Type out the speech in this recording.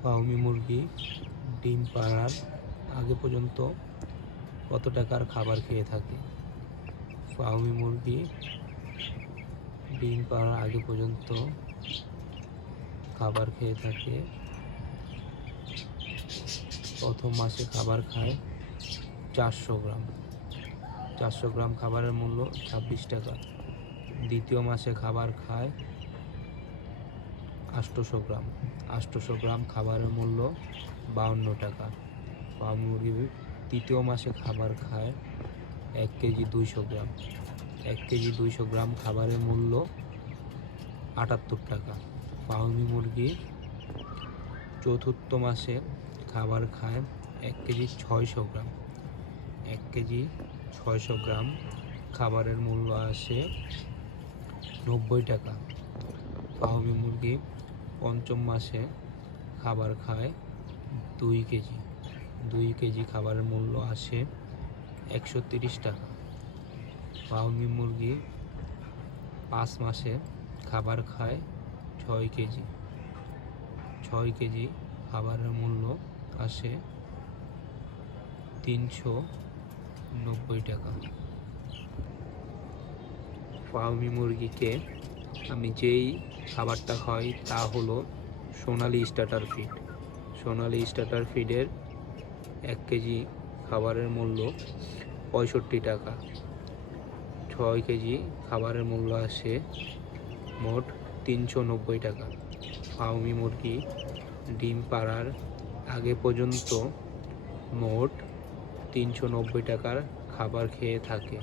Fermi মুরগি ডিম পাড়ার আগে পর্যন্ত কত টাকার খাবার খেয়ে থাকে? ফার্মি মুরগি ডিম পাড়ার আগে পর্যন্ত খাবার খেয়ে থাকে, প্রথম মাসে খাবার খায় 400 গ্রাম। 400 গ্রাম খাবারের মূল্য 26 টাকা। দ্বিতীয় মাসে খাবার খায় 800 গ্রাম। 800 গ্রাম খাবারের মূল্য 52 টাকা। ফার্মি মুরগি তৃতীয় মাসে খাবার খায় 1 কেজি 200 গ্রাম। 1 কেজি 200 গ্রাম খাবারের মূল্য 78 টাকা। ফার্মি মুরগি চতুর্থ মাসে খাবার খায় 1 কেজি 600 গ্রাম। 1 কেজি 600 গ্রাম খাবারের মূল্য আসে 90 টাকা। ফার্মি মুরগি পঞ্চম মাসে খাবার খায় 2 কেজি। 2 কেজি খাবারের মূল্য আসে 130 টাকা। ফার্মি মুরগি 5 মাসে খাবার খায় 6 কেজি। 6 কেজি খাবারের মূল্য আসে 390 টাকা। ফার্মি মুরগিকে আমি যেই খাবারটা খাই তা হলো সোনালি স্টার্টার ফিড। সোনালি স্টার্টার ফিডের 1 কেজি খাবারের মূল্য 65 টাকা। 6 কেজি খাবারের মূল্য আসে মোট 390 টাকা। ফার্মি মুরগি ডিম পাড়ার আগে পর্যন্ত মোট 390 টাকার খাবার খেয়ে থাকে।